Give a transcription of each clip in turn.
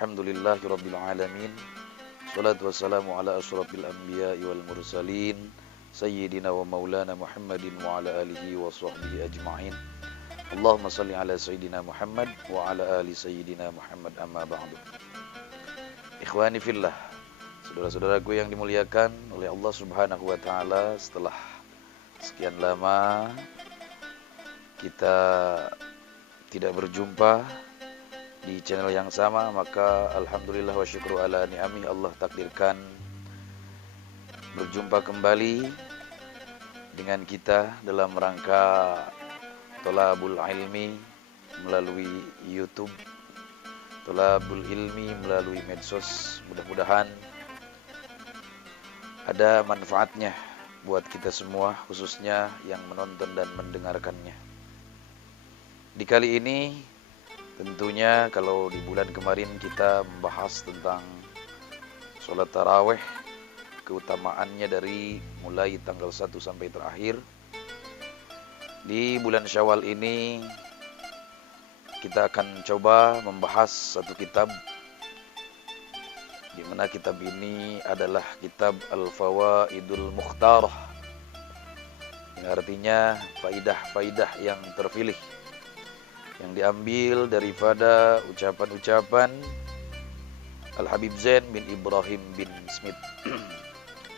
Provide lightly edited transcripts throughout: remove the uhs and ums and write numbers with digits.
Alhamdulillahi Rabbil Alamin. Salatu wassalamu ala ashrafil anbiya'i wal mursalin Sayyidina wa maulana Muhammadin wa ala alihi wa sahbihi ajma'in. Allahumma salli ala Sayyidina Muhammad wa ala ali Sayyidina Muhammad, amma ba'du. Ikhwani fillah, saudara-saudaraku yang dimuliakan oleh Allah Subhanahu wa ta'ala, setelah sekian lama kita tidak berjumpa di channel yang sama, maka alhamdulillah wa syukru ala ni'ami, Allah takdirkan berjumpa kembali dengan kita dalam rangka Thalabul Ilmi melalui YouTube, Thalabul Ilmi melalui medsos. Mudah-mudahan ada manfaatnya buat kita semua, khususnya yang menonton dan mendengarkannya. Di kali ini tentunya kalau di bulan kemarin kita membahas tentang sholat taraweh, keutamaannya dari mulai tanggal 1 sampai terakhir. Di bulan Syawal ini kita akan coba membahas satu kitab, di mana kitab ini adalah kitab Al-Fawaidul Mukhtarah, yang artinya faidah-faidah yang terpilih, yang diambil daripada ucapan-ucapan Al-Habib Zain bin Ibrahim bin Smith.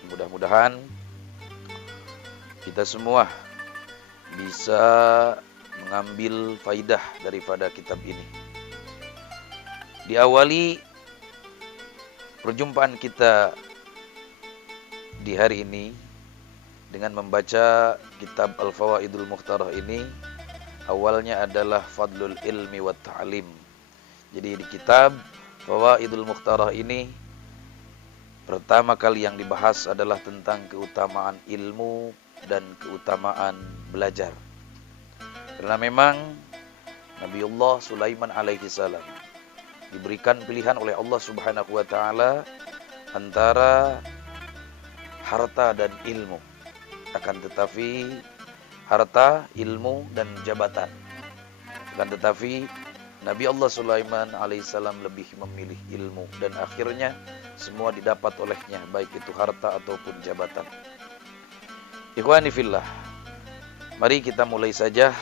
Mudah-mudahan kita semua bisa mengambil faidah daripada kitab ini. Diawali perjumpaan kita di hari ini dengan membaca kitab Al-Fawaidul Mukhtarah ini. Awalnya adalah fadlul ilmi wa ta'lim. Jadi di kitab Fawaidul Mukhtarah ini pertama kali yang dibahas adalah tentang keutamaan ilmu dan keutamaan belajar. Karena memang Nabiullah Sulaiman alaihi salam diberikan pilihan oleh Allah Subhanahu wa taala antara harta dan ilmu. Akan tetapi harta, ilmu, dan jabatan. Akan tetapi Nabi Allah Sulaiman alaihissalam lebih memilih ilmu, dan akhirnya semua didapat olehnya, baik itu harta ataupun jabatan. Ikhwani fillah, mari kita mulai saja.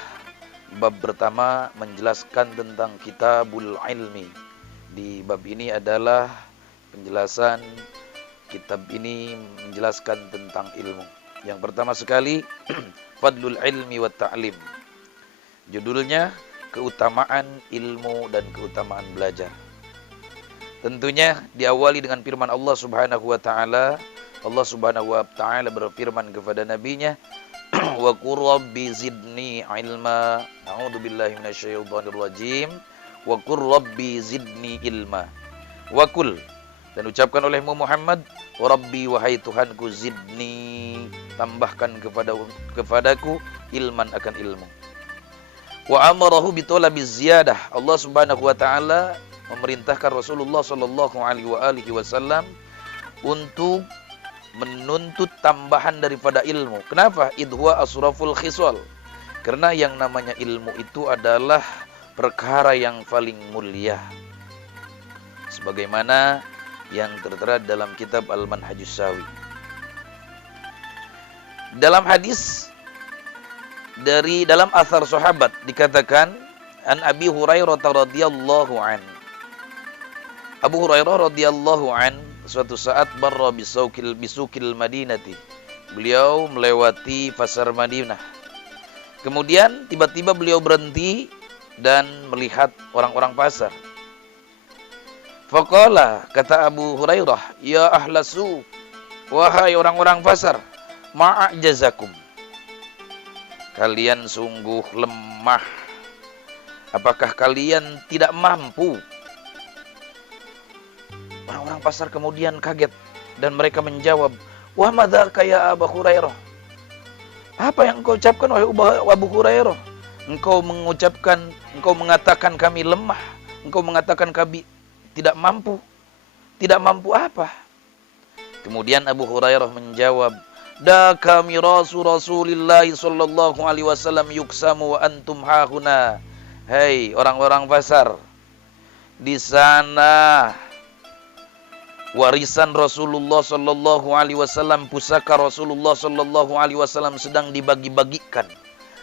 Bab pertama menjelaskan tentang kitabul ilmi. Di bab ini adalah penjelasan kitab ini menjelaskan tentang ilmu. Yang pertama sekali Fadlul ilmi wa ta'lim. Judulnya keutamaan ilmu dan keutamaan belajar. Tentunya diawali dengan firman Allah Subhanahu wa taala. Allah Subhanahu wa taala berfirman kepada nabinya, wa qur rabbi zidni ilma. A'udzubillahi minasyaitonir rajim. Wa qur rabbi zidni ilma. Wa qul, dan ucapkan olehmu Muhammad, wa rabbi, wahai Tuhanku, zidni, tambahkan kepadaku ilman, akan ilmu. Wa amarahu bitolabi ziyadah. Allah Subhanahu wa taala memerintahkan Rasulullah sallallahu alaihi wasallam untuk menuntut tambahan daripada ilmu. Kenapa? Idhuwa asraful khisal. Karena yang namanya ilmu itu adalah perkara yang paling mulia. Sebagaimana yang tertera dalam kitab Al-Manhajus Sawi. Dalam hadis dari dalam athar sahabat dikatakan, an Abi Hurairah radhiyallahu an. Abu Hurairah radhiyallahu an suatu saat barra bisukil Madinati. Beliau melewati pasar Madinah. Kemudian tiba-tiba beliau berhenti dan melihat orang-orang pasar. Faqala, kata Abu Hurairah, ya ahlasu, wahai orang-orang pasar, ma'ajazakum, kalian sungguh lemah. Apakah kalian tidak mampu? Orang-orang pasar kemudian kaget dan mereka menjawab, wah madzaka ya Abu Hurairah. Apa yang engkau ucapkan oleh Abu Hurairah? Engkau mengatakan kami lemah, engkau mengatakan kami tidak mampu. Tidak mampu apa? Kemudian Abu Hurairah menjawab, da kami Rasulullah sallallahu alaihi wasallam yuksamu wa antum hahuna. Hei orang-orang pasar, Di sana warisan Rasulullah Sallallahu Alaihi Wasallam, pusaka Rasulullah Sallallahu Alaihi Wasallam sedang dibagi-bagikan.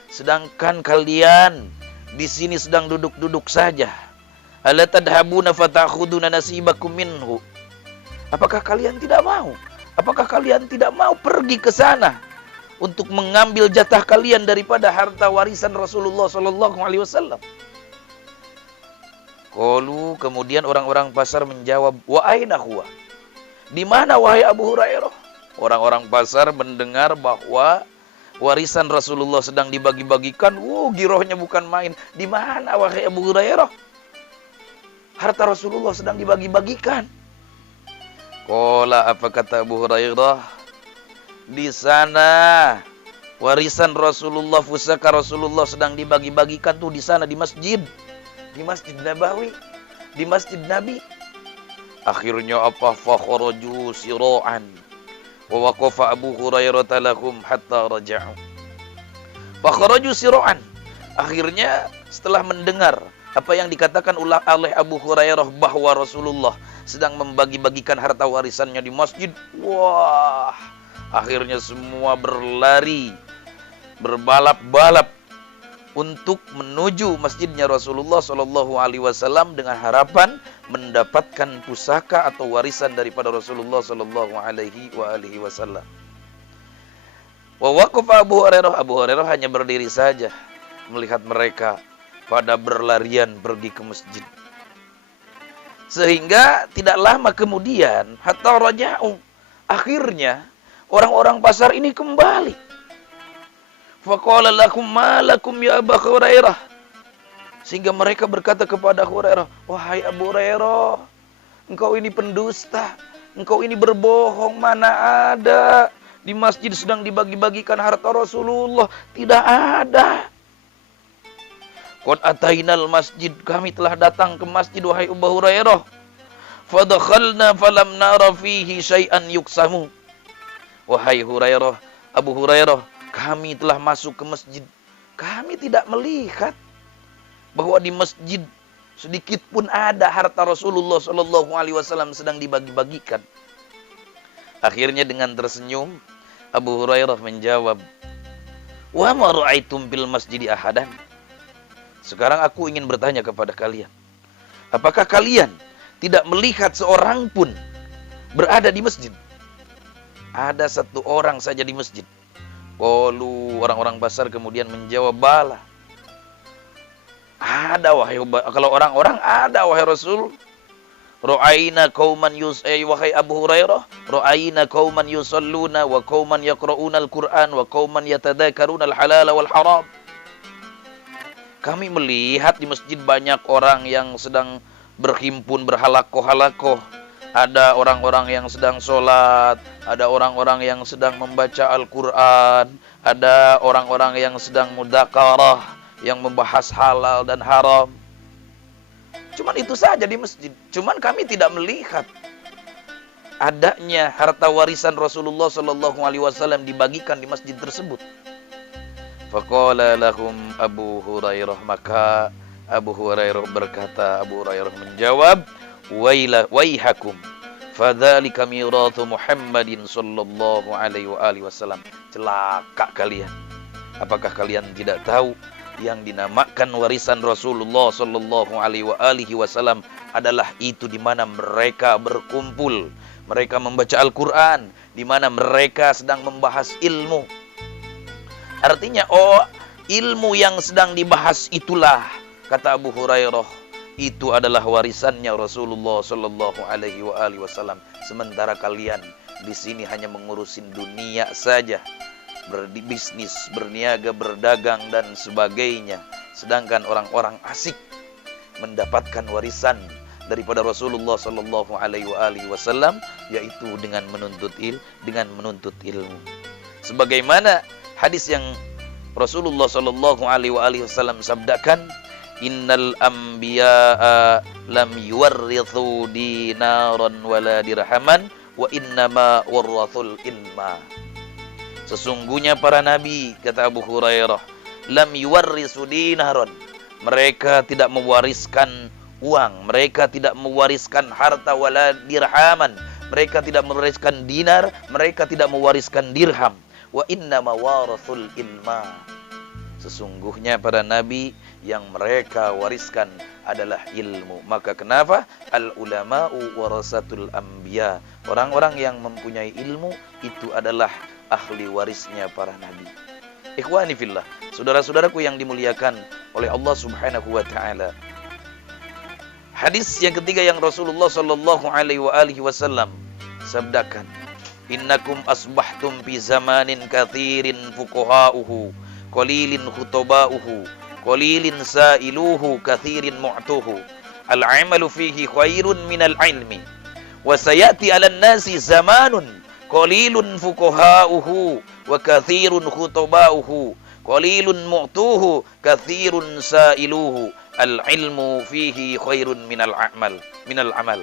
Sedangkan kalian di sini sedang duduk-duduk saja. Ala tadhabuna fatakhuduna nasibakum minhu. Apakah kalian tidak mau? Apakah kalian tidak mau pergi ke sana untuk mengambil jatah kalian daripada harta warisan Rasulullah Sallallahu Alaihi Wasallam? Qalu, kemudian orang-orang pasar menjawab, wa aina huwa? Di mana wahai Abu Hurairah? Orang-orang pasar mendengar bahwa warisan Rasulullah sedang dibagi-bagikan, girohnya bukan main. Di mana wahai Abu Hurairah? Harta Rasulullah sedang dibagi-bagikan. Qala, apa kata Abu Hurairah? Di sana warisan Rasulullah, pusaka Rasulullah sedang dibagi-bagikan tuh di sana di masjid. Di Masjid Nabawi, di Masjid Nabi. Akhirnya apa? Fakhraju sira'an wa waqafa Abu Hurairah lahum hatta raja'u. Fakhraju sira'an. Akhirnya setelah mendengar apa yang dikatakan oleh Abu Hurairah bahwa Rasulullah sedang membagi-bagikan harta warisannya di masjid, wah, akhirnya semua berlari, berbalap-balap untuk menuju masjidnya Rasulullah Shallallahu Alaihi Wasallam dengan harapan mendapatkan pusaka atau warisan daripada Rasulullah Shallallahu Alaihi Wasallam. Wa waqafa Abu Hurairah hanya berdiri saja melihat mereka pada berlarian pergi ke masjid. Sehingga tidak lama kemudian hatta raja'u, akhirnya orang-orang pasar ini kembali. Faqala lakum ma lakum ya Abu Hurairah. Sehingga mereka berkata kepada Hurairah, wahai Abu Hurairah, engkau ini pendusta, engkau ini berbohong, mana ada di masjid sedang dibagi-bagikan harta Rasulullah, tidak ada. Qad atainal masjid, kami telah datang ke masjid wahai Abu Hurairah. Fadakhalna falam nara fihi syai'an yuksamu. Wahai Hurairah, Abu Hurairah, kami telah masuk ke masjid. Kami tidak melihat bahwa di masjid sedikit pun ada harta Rasulullah Shallallahu Alaihi Wasallam sedang dibagi-bagikan. Akhirnya dengan tersenyum Abu Hurairah menjawab, wa ma ra'aitum bil masjidi ahadan. Sekarang aku ingin bertanya kepada kalian, apakah kalian tidak melihat seorang pun berada di masjid? Ada satu orang saja di masjid. Qalu, orang-orang pasar kemudian menjawab, bala. Ada wahai, kalau orang-orang ada wahai Rasul. Ra'aina qauman wahai Abu Hurairah, ra'aina qauman yusalluna wa qauman yaqra'una al-Qur'an wa qauman yatadzakaruna al-halal wal haram. Kami melihat di masjid banyak orang yang sedang berhimpun, berhalakoh-halakoh. Ada orang-orang yang sedang sholat, ada orang-orang yang sedang membaca Al-Quran, ada orang-orang yang sedang mudzakarah, yang membahas halal dan haram. Cuman itu saja di masjid. Cuman kami tidak melihat adanya harta warisan Rasulullah Sallallahu Alaihi Wasallam dibagikan di masjid tersebut. Faqala lahum Abu Hurairah, maka Abu Hurairah berkata, Abu Hurairah menjawab, waihakum fadzalika mirathu Muhammadin sallallahu alaihi wasallam. Celaka kalian. Apakah kalian tidak tahu yang dinamakan warisan Rasulullah sallallahu alaihi wasallam adalah itu di mana mereka berkumpul, mereka membaca Al-Qur'an, di mana mereka sedang membahas ilmu. Artinya, ilmu yang sedang dibahas itulah, kata Abu Hurairah, itu adalah warisannya Rasulullah Shallallahu Alaihi Wasallam. Sementara kalian di sini hanya mengurusin dunia saja, berbisnis, berniaga, berdagang dan sebagainya. Sedangkan orang-orang asik mendapatkan warisan daripada Rasulullah Shallallahu Alaihi Wasallam, yaitu dengan menuntut ilmu. Sebagaimana hadis yang Rasulullah Shallallahu Alaihi Wasallam sabdakan, innal anbiya'a lam yuwarrithu dinaran wala dirhaman wa innama warrathul ilma. Sesungguhnya para nabi, kata Abu Hurairah, lam yuwarrithu dinaran, mereka tidak mewariskan uang, mereka tidak mewariskan harta wala dirhaman, mereka tidak mewariskan dinar, mereka tidak mewariskan dirham. Wa inna mawarathul ilma. Sesungguhnya para nabi yang mereka wariskan adalah ilmu. Maka kenapa? Al ulama'u warasatul anbiya. Orang-orang yang mempunyai ilmu itu adalah ahli warisnya para nabi. Ikhwani fillah, saudara-saudaraku yang dimuliakan oleh Allah Subhanahu wa taala. Hadis yang ketiga yang Rasulullah sallallahu alaihi wasallam sabdakan, "Innakum asbahtum fi zamanin katsirin fuqaha'uhu, qalilin khutba'uhu, qalilin sa'iluhu, katsirin mu'tuhu. Al-'amalu fihi khairun minal 'ilmi. Wa sayati 'alan nasi zamanun qalilun fuqaha'uhu wa katsirun khutba'uhu, qalilun mu'tuhu, katsirun sa'iluhu. Al-'ilmu fihi khairun minal 'amal."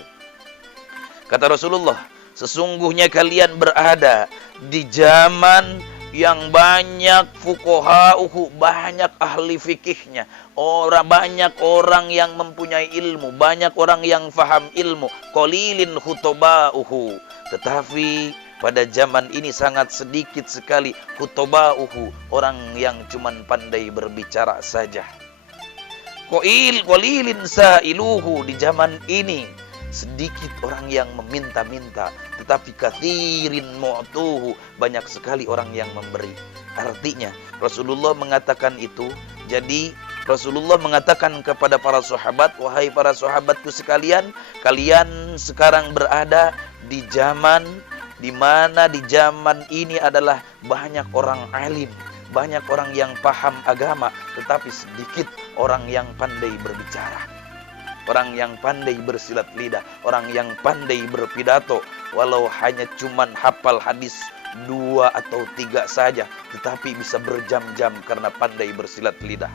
Kata Rasulullah, sesungguhnya kalian berada di zaman yang banyak fuqaha'uhu, banyak ahli fikihnya, banyak orang yang mempunyai ilmu, banyak orang yang faham ilmu, qalilin khutba'uhu. Tetapi pada zaman ini sangat sedikit sekali khutba'uhu, orang yang cuman pandai berbicara saja. Qalilin sa'iluhu, di zaman ini sedikit orang yang meminta-minta, tetapi katsirin mu'tuhu, banyak sekali orang yang memberi. Artinya Rasulullah mengatakan itu. Jadi Rasulullah mengatakan kepada para sahabat, wahai para sahabatku sekalian, kalian sekarang berada di zaman di mana di zaman ini adalah banyak orang alim, banyak orang yang paham agama, tetapi sedikit orang yang pandai berbicara, orang yang pandai bersilat lidah, orang yang pandai berpidato, walau hanya cuman hafal hadis 2 atau 3 saja, tetapi bisa berjam-jam karena pandai bersilat lidah.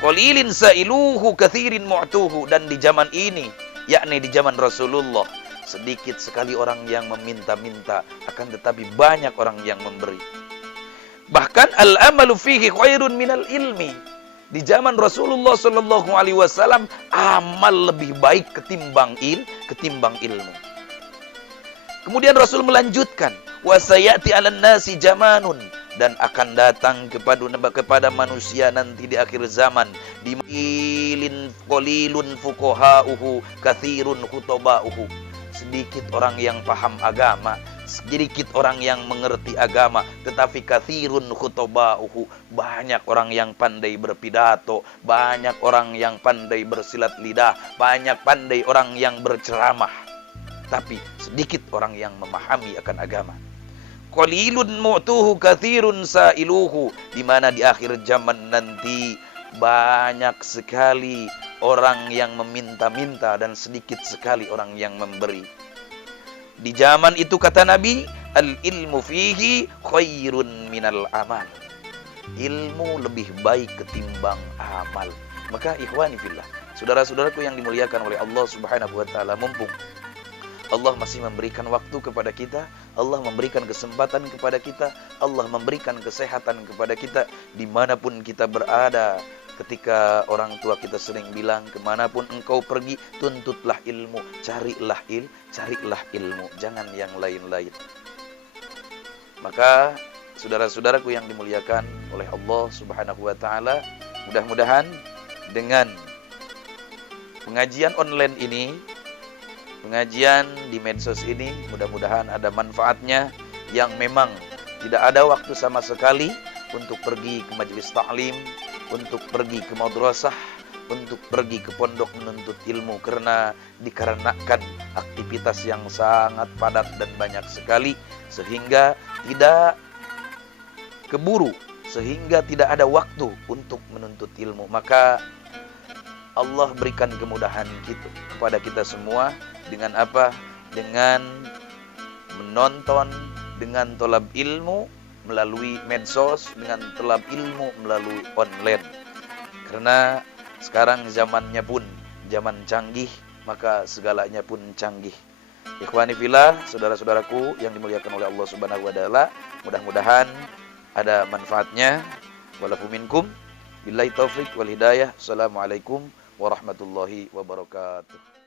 Qalilin sa'iluhu katsirin mu'tuhu. Dan di zaman ini, yakni di zaman Rasulullah, sedikit sekali orang yang meminta-minta, akan tetapi banyak orang yang memberi. Bahkan al-amalu fihi khairun minal ilmi. Di zaman Rasulullah sallallahu alaihi wasallam, amal lebih baik ketimbang ilmu. Kemudian Rasul melanjutkan, wa sayati 'alan nasi zamanun, dan akan datang kepada manusia nanti di akhir zaman, dimilin qalilun fuqaha'uhu katsirun khutba'uhu. Sedikit orang yang paham agama, sedikit orang yang mengerti agama, tetapi katsirun khutba'uhu, banyak orang yang pandai berpidato, banyak orang yang pandai bersilat lidah, banyak pandai orang yang berceramah, tapi sedikit orang yang memahami akan agama. Qalilun mu'tuhu katsirun sa'iluhu, di mana di akhir zaman nanti banyak sekali orang yang meminta-minta dan sedikit sekali orang yang memberi. Di zaman itu kata Nabi, al-ilmu fihi khairun minal amal. Ilmu lebih baik ketimbang amal. Maka ikhwani fillah, saudara-saudaraku yang dimuliakan oleh Allah Subhanahu wa taala, mumpung Allah masih memberikan waktu kepada kita, Allah memberikan kesempatan kepada kita, Allah memberikan kesehatan kepada kita, dimanapun kita berada. Ketika orang tua kita sering bilang, kemanapun engkau pergi, tuntutlah ilmu, carilah ilmu, jangan yang lain-lain. Maka saudara-saudaraku yang dimuliakan oleh Allah Subhanahu wa taala, mudah-mudahan dengan pengajian online ini, pengajian di medsos ini, mudah-mudahan ada manfaatnya, yang memang tidak ada waktu sama sekali untuk pergi ke majelis ta'lim, untuk pergi ke madrasah, untuk pergi ke pondok menuntut ilmu, karena dikarenakan aktivitas yang sangat padat dan banyak sekali, sehingga tidak keburu, sehingga tidak ada waktu untuk menuntut ilmu. Maka Allah berikan kemudahan kepada kita semua dengan apa? Dengan menonton, dengan tolab ilmu melalui medsos, dengan tolab ilmu melalui online. Karena sekarang zamannya pun zaman canggih, maka segalanya pun canggih. Ikhwani fillah, saudara-saudaraku yang dimuliakan oleh Allah Subhanahu wa taala, mudah-mudahan ada manfaatnya. Walafu minkum billahi taufik wal hidayah. Assalamualaikum warahmatullahi wabarakatuh.